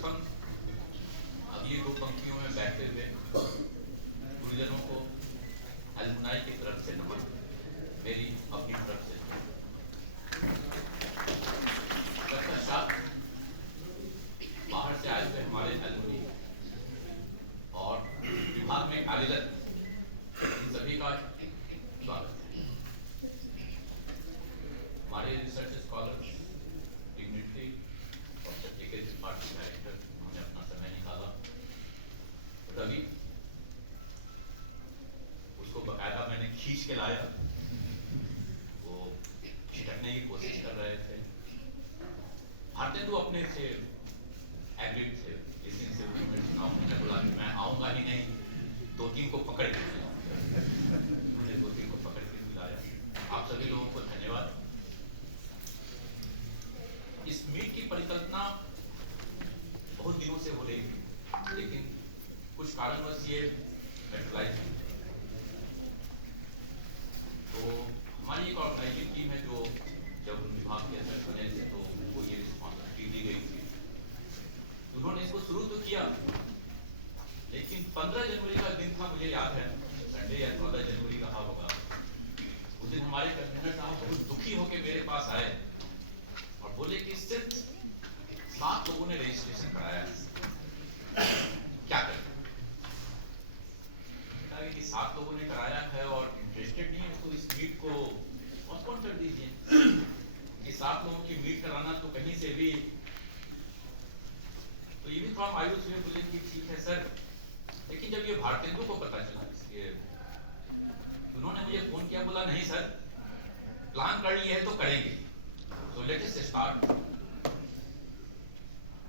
सर्वप्रथम अब ये दो पंक्तियों में बैठते हुए गुरुजनों को अलमुनाई की तरफ से नमन, मेरी अपनी तरफ से तत्पश्चात बाहर से आए हुए हमारे अलमुनी और विभाग में कार्यरत इन सभी का स्वागत है। हमारे रिसर्च स्कॉलर्स, डिग्निटरी और सर्टिफिकेट डिपार्टमेंट डायरेक्टर, उन्होंने अपना समय निकाला। रवि, उसको बकायदा मैंने खींच के लाया, वो छिटकने की कोशिश कर रहे थे। भारतीय तो अपने से एग्रीड थे, लेकिन से उन्होंने चुनाव में बोला कि मैं आऊंगा ही नहीं, दो तीन को पकड़ के उन्होंने दो तीन को पकड़ के बुलाया। आप सभी लोगों को धन्यवाद। इस मीट की परिकल्पना बहुत दिनों से हो रही थी, लेकिन कुछ कारणवश ये मेटलाइज नहीं। तो हमारी एक ऑर्गेनाइजिंग टीम है जो जब विभाग के अध्यक्ष बने थे तो उनको ये रिस्पॉन्सिबिलिटी दी गई थी। उन्होंने इसको शुरू तो किया, लेकिन 15 जनवरी का दिन था, मुझे याद है, संडे या 14 जनवरी रहा होगा। उस दिन हमारे कन्वीनर साहब बहुत दुखी होकर मेरे पास आए और बोले कि सिर्फ 7 लोगों ने रजिस्ट्रेशन कराया, क्या करें? कि 7 लोगों ने कराया है और इंटरेस्टेड नहीं है, तो इस मीट को पोस्टपोन कर दीजिए। कि 7 लोगों की मीट कराना तो कहीं से भी, तो ये भी थोड़ा मायूस हुए, बोले कि ठीक है सर। लेकिन जब ये भारतीयों को पता चला इसके, उन्होंने मुझे फोन किया, बोला नहीं सर, प्लान कर लिए है तो करेंगे, तो लेट अस स्टार्ट।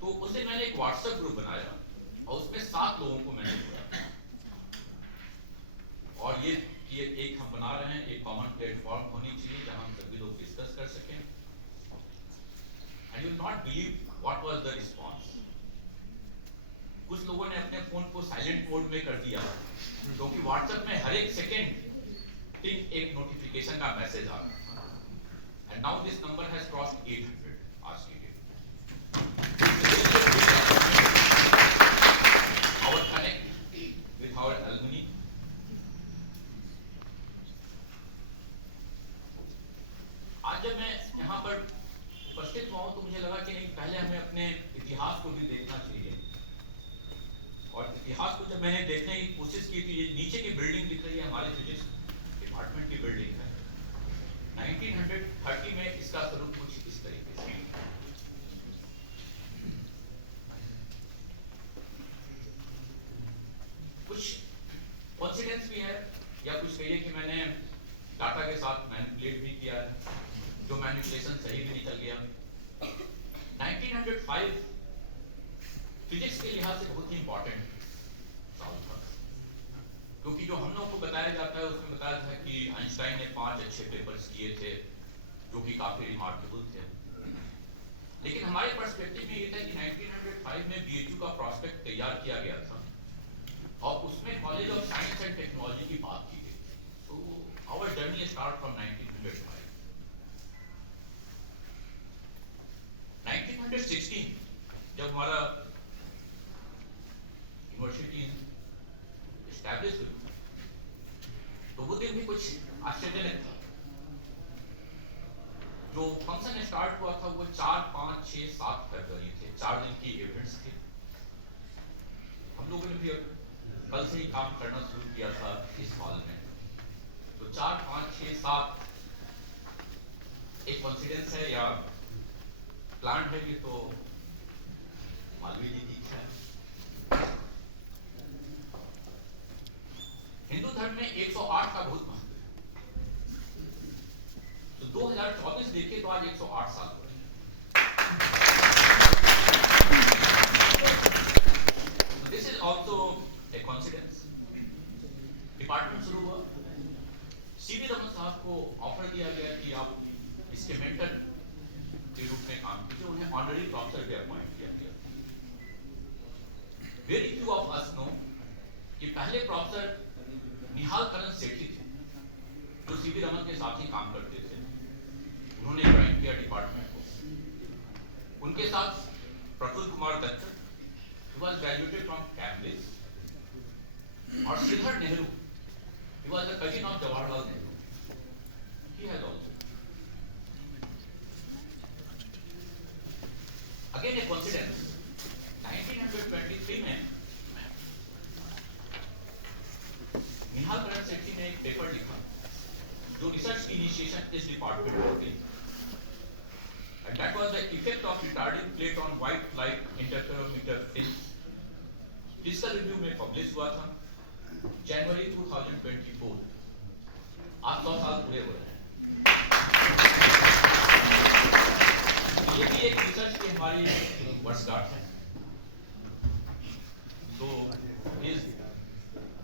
तो उस दिन मैंने एक व्हाट्सएप ग्रुप बनाया और उसमें 7 लोगों को मैंने जोड़ा, और ये एक हम बना रहे हैं, एक कॉमन प्लेटफॉर्म होनी चाहिए जहां हम सभी लोग डिस्कस कर सकें। And you will not believe what was the response. कुछ लोगों ने अपने फोन को साइलेंट मोड में कर दिया, क्योंकि व्हाट्सएप में हर एक सेकेंड एक नोटिफिकेशन का मैसेज आ रहा था। And now this number has crossed 800 आज की date. Our connect with our alumni, आज जब मैं यहाँ पर उपस्थित हुआ हूँ तो मुझे लगा कि नहीं, पहले हमें अपने इतिहास को भी देखना चाहिए। और इतिहास को जब मैंने देखने की कोशिश की तो ये नीचे की बिल्डिंग दिख रही है, हमारे फिजिक्स डिपार्टमेंट की बिल्डिंग है। 1930 में इसका स्वरूप कुछ इस तरीके से, कुछ कॉन्सिडेंस भी है, या कुछ कहिए कि मैंने डाटा के साथ मैनिपुलेट भी किया है, जो मैनिपुलेशन सही भी निकल गया। 1905 फिजिक्स के लिहाज से बहुत ही इंपॉर्टेंट साल था, क्योंकि जो हम लोग को बताया जाता है उसमें बताया था कि आइंस्टाइन ने 5 अच्छे पेपर्स किए थे जो कि काफी रिमार्केबल थे। लेकिन हमारे पर्सपेक्टिव में ये था कि 1905 में बीएचयू का प्रोस्पेक्ट तैयार किया गया था और उसमें college of science and technology की बात की गई। तो आवर जर्नी स्टार्ट फ्रॉम 1905। 1916 जब हमारा यूनिवर्सिटी एस्टैब्लिश हुई तो वो दिन भी कुछ आश्चर्यजनक था। जो फंक्शन स्टार्ट हुआ था वो 4, 5, 6, 7 फरवरी थे, 4 दिन की इवेंट्स थे। हम लोगों ने भी कल से ही काम करना शुरू किया था इस हॉल में। तो 4, 5, 6, 7 एक कॉन्सिडेंस है या प्लान है, ये तो मालवीय जी की इच्छा है। हिंदू धर्म में 108 का बहुत महत्व है। तो 2024 देखे तो आज 108 साल हो रहे हैं। This is also a coincidence. Department शुरू हुआ, सीवी रमन साहब को ऑफर दिया गया कि आप इसके मेंटर के रूप में काम कीजिए। उन्हें ऑनररी प्रोफेसर भी अपॉइंट किया गया। Very few of us know कि पहले प्रोफेसर निहाल करण सेठी थे, जो सीवी रमन के साथ ही काम करते थे। उन्होंने ज्वाइन किया डिपार्टमेंट को। उनके साथ Praful Kumar Dutt, He was graduated from Cambridge. Or Sridhar Nehru. He was a cousin of Jawaharlal Nehru. He has also. Again a coincidence. 1923 में निहाल करण सेठी ने एक पेपर लिखा जो रिसर्च इनिशिएशन इस डिपार्टमेंट में थी, and that was the effect of retarding plate on white light interferometer films. जिसका review में पब्लिश हुआ था जनवरी 2024। आज 100 साल पूरे हो रहे हैं। ये भी एक रिसर्च की हमारी वर्षगांठ है। So is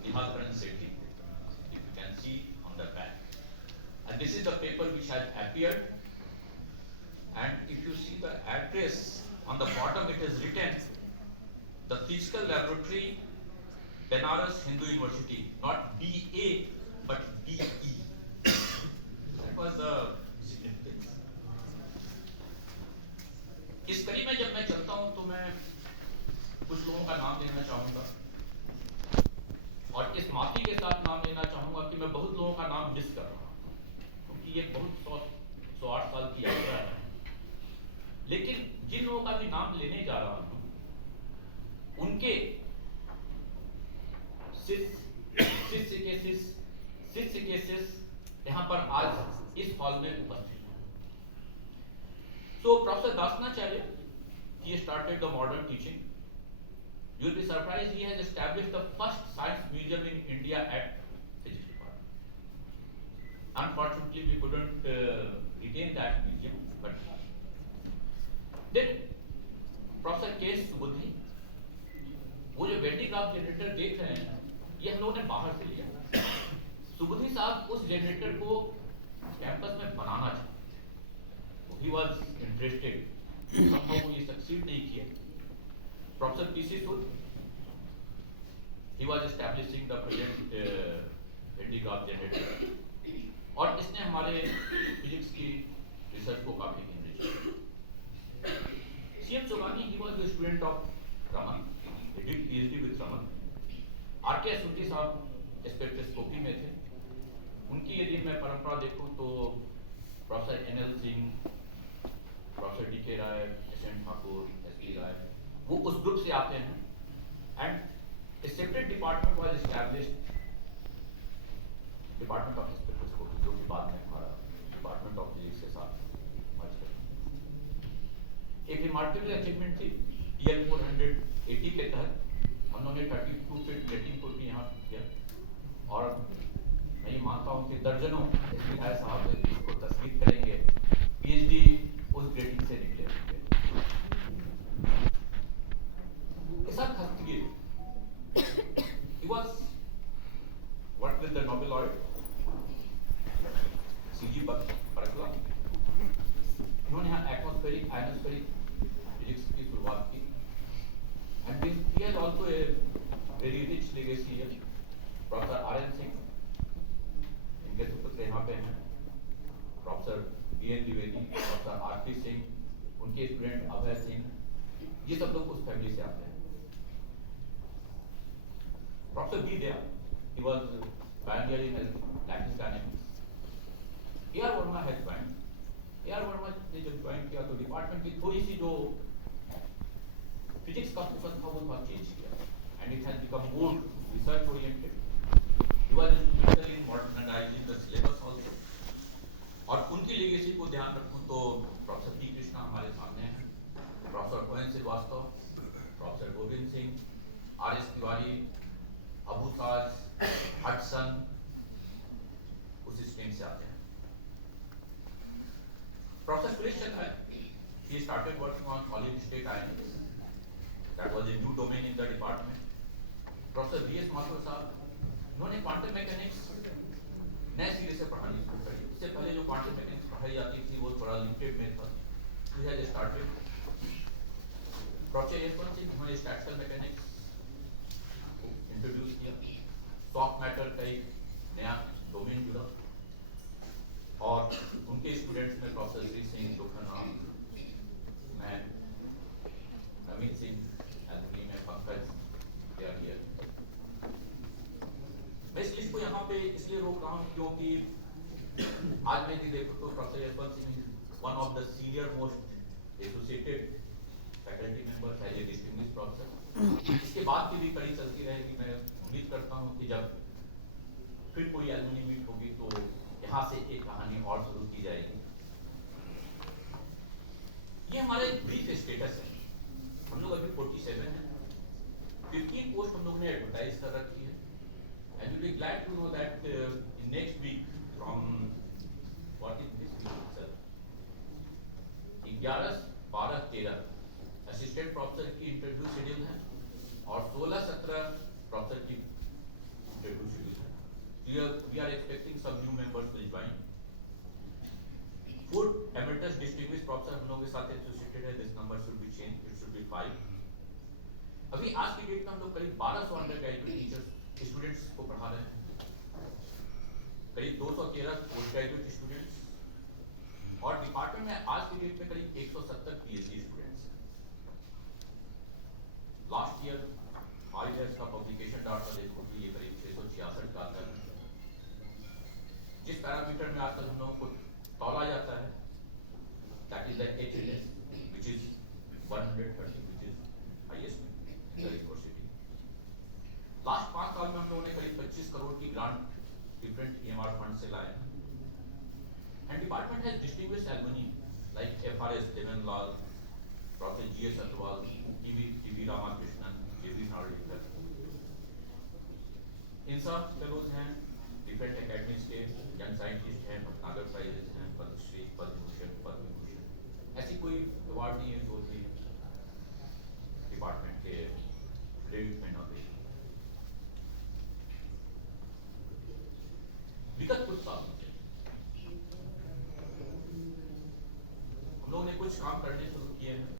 Nihal Karan Sethi, if you can see on the back, and this is the paper which has appeared, and if you see the address on the bottom, it is written the Physical Laboratory, Benares Hindu University, not BA but BE. That was the significance. इस कड़ी में जब मैं चलता हूं तो मैं कुछ लोगों का नाम लेना चाहूंगा और इस माफी के साथ नाम लेना चाहूंगा कि मैं बहुत लोगों का नाम मिस कर रहा हूं क्योंकि ये बहुत 108 साल की यात्रा है। लेकिन जिन लोगों का भी नाम लेने जा रहा हूं उनके शिष्य के शिष्य यहाँ पर आज इस हॉल में उपस्थित हैं। So Professor Dasnacharya, he started the modern teaching. You will be surprised, he has established the first science museum in India at Physics Department. Unfortunately, we couldn't retain that museum, but then Professor K. Subudhi, वो जो वेंटीग्राफ generator देख रहे हैं ये हम लोगों ने बाहर से लिया। सुबुद्धि साहब उस जनरेटर को कैंपस में बनाना चाहते थे। He was interested, somehow वो ये सक्सीड नहीं किया। Professor P.C. Sood, he was establishing the present Van de Graaff generator और इसने हमारे फिजिक्स की रिसर्च को काफी इनरिच किया। C.M. Sogani, he was the student of Raman. He did PhD with Raman. R.K. Asunti साहब स्पेक्ट्रोस्कोपी में थे। उनकी यदि मैं परंपरा देखूं तो professor NL Singh, professor D.K. राय, S.N. ठाकुर, S.P. राय, वो उस ग्रुप से आते हैं। And a separate department was established, department of spectroscopy, जो कि बाद में हमारा डिपार्टमेंट ऑफ फिजिक्स के साथ मर्ज कर। एक रिमार्केबल अचीवमेंट थी EL 480 के तहत हम लोगों ने 32 फीट ग्रेटिंग को भी यहाँ किया और मैं ये मानता हूँ कि दर्जनों SPI साहब इसको तस्वीर करेंगे। PhD उस ग्रेटिंग से निकले होंगे। Isaac Hastgill, he was worked with the Nobel laureate C.G. Parkla. इन्होंने यहाँ एटमॉस्फेरिक आयनोस्फेरिक फिजिक्स की शुरुआत की। And he has also a very rich legacy here. Professor R.N. Singh, इनके सुपुत्र यहाँ पे हैं। Professor B.N. Dwivedi, professor R.P. Singh, उनके स्टूडेंट अभय सिंह, ये सब लोग उस फैमिली से आते हैं। Professor B. Daya, he was pioneer in lattice dynamics. A.R. Verma has joined. A.R. Verma ने जब ज्वाइन किया तो डिपार्टमेंट की थोड़ी सी जो फिजिक्स का फोकस था वो थोड़ा चेंज किया and it has become more research oriented. He was instrumental in modernising the syllabus also. और उनकी लेगेसी को ध्यान रखूं तो प्रोफेसर पी कृष्णा हमारे सामने हैं, professor ON Srivastava, professor Govind Singh, R.S. Tiwari, Abu Taj, Hudson उस स्ट्रीम से आते हैं। Professor Suresh Chandra, he started working on solid state ions. That was a new domain in the department. Professor V.S. Mathur साहब, उन्होंने क्वांटम मैकेनिक्स नए सिरे से पढ़ानी शुरू करी। उससे पहले जो क्वांटम मैकेनिक्स पढ़ाई जाती थी वो थोड़ा लिमिटेड में था। He has started. Professor Yashwant Singh, उन्होंने स्टैटिकल मैकेनिक्स इंट्रोड्यूस किया। सॉफ्ट मैटर का एक नया डोमेन जुड़ा और उनके स्टूडेंट्स में प्रोफेसर श्री सिंह, लोखन राम, मैं, नवीन सिंह, एल्युमिनी में Pankaj heads, they are here. मैं इस लिस्ट को यहाँ पे इसलिए रोक रहा हूँ क्योंकि आज मैं यदि देखो तो professor Yashwant Singh one of the senior most associated faculty members है, ये डिस्टिंग्विश्ड प्रोफेसर। इसके बाद की भी कड़ी चलती रहेगी। मैं उम्मीद करता हूँ कि जब फिर कोई एलुमनी मीट होगी तो यहाँ से एक कहानी और शुरू की जाएगी। ये हमारा एक ब्रीफ स्टेटस है। हम लोग अभी 47 हैं, 15 पोस्ट हम लोग ने एडवर्टाइज कर रखी है। And you'll be glad to know that in next week from what is this week itself, 11, 12, 13 assistant professor की इंटरव्यू शेड्यूल है और 16, 17 प्रोफेसर की इंटरव्यू शेड्यूल है। We are expecting some new members will join. Food emeritus distinguished professor हम लोगों के साथ associated है। This number should be changed. It should be 5. अभी आज की डेट में हम लोग करीब 1200 अंडर ग्रेजुएट टीचर्स स्टूडेंट्स को पढ़ा रहे हैं, करीब 213 पोस्ट ग्रेजुएट स्टूडेंट्स, और डिपार्टमेंट में आज की डेट में करीब 170 PhD students. Last year 5 years का पब्लिकेशन डाटा देखो कि ये करीब 666 का आता है। जिस पैरामीटर में आजकल हम लोगों को तौला जाता है, that is the HLS, which is 130, which is highest in the university. Last 5 साल में हम लोगों ने करीब 25 करोड़ की ग्रांट डिफरेंट EMR फंड से लाए हैं। And department has distinguished alumni like FRS Devendralal, professor GS Agarwal, TV Ramakrishnan, JV Narlikar. INSA fellows हैं, डिफरेंट एकेडमीज के यंग साइंटिस्ट हैं, भटनागर प्राइजेस हैं, पद्मश्री, पद्मभूषण, पद्मभूषण। ऐसी कोई अवार्ड नहीं है जो भी डिपार्टमेंट के क्रेडिट में न दे। विगत कुछ सालों से हम लोगों ने कुछ काम करने शुरू किए हैं।